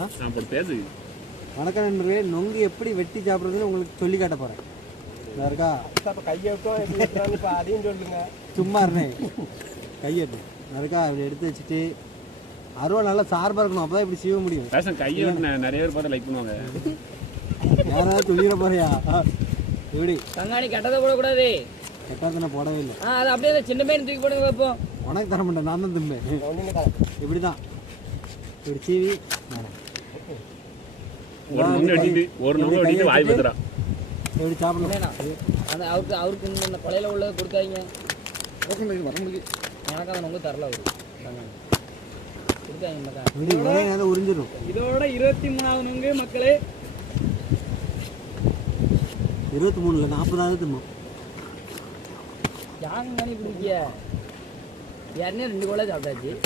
நான் வணக்கம் நண்பர்களே நொங்கு எப்படி வெட்டி சாப்பிட்றதுன்னு உங்களுக்கு சொல்லி காட்ட போகிறேன் இருக்கா? அப்ப கையை விட்டோம் எப்படி வெட்டுறான்னு இப்ப அதையும் சொல்லுங்க. சும்மா இருந்தேன் கையெட்டு இருக்கா? இப்படி எடுத்து வச்சுட்டு அருவா நல்லா சார்பாக இருக்கணும். அப்போ தான் இப்படி செய்ய முடியும். கையை நிறைய பேர் பார்த்து லைக் பண்ணுவாங்க. யாராவது துணியிட போறியா எப்படி? கங்காணி கட்டதை போடக்கூடாது. கெட்டாத்தனை போடவே இல்லை. ஆ அது அப்படியே சின்ன மீன் தூக்கி போடுங்க வைப்போம் உனக்கு தர மாட்டேன் நான் தான் தும்பேன். இப்படி தான் இப்படி சீவி நானே. ஒரு நொங்கு வெட்டிட்டு ஒரு நொங்கு வெட்டிட்டு வாய் பத்துறா இப்படி சாப்பிடணும். என்னண்ணா அந்த அவருக்கு அவருக்கு இந்த- கொலையில் உள்ளதை கொடுக்காதீங்க. எனக்கு அந்த நொங்கு தரல அவரு. கொடுக்காதீங்க உறிஞ்சிடும் இதோட இருபத்தி மூணாவது நொங்கு மக்களே. இருபத்தி மூணுல நாற்பதாவது தின்னும் யாங்க கணி பிடிக்கிய யாருனே ரெண்டு கோலை சாப்பிட்டாச்சு.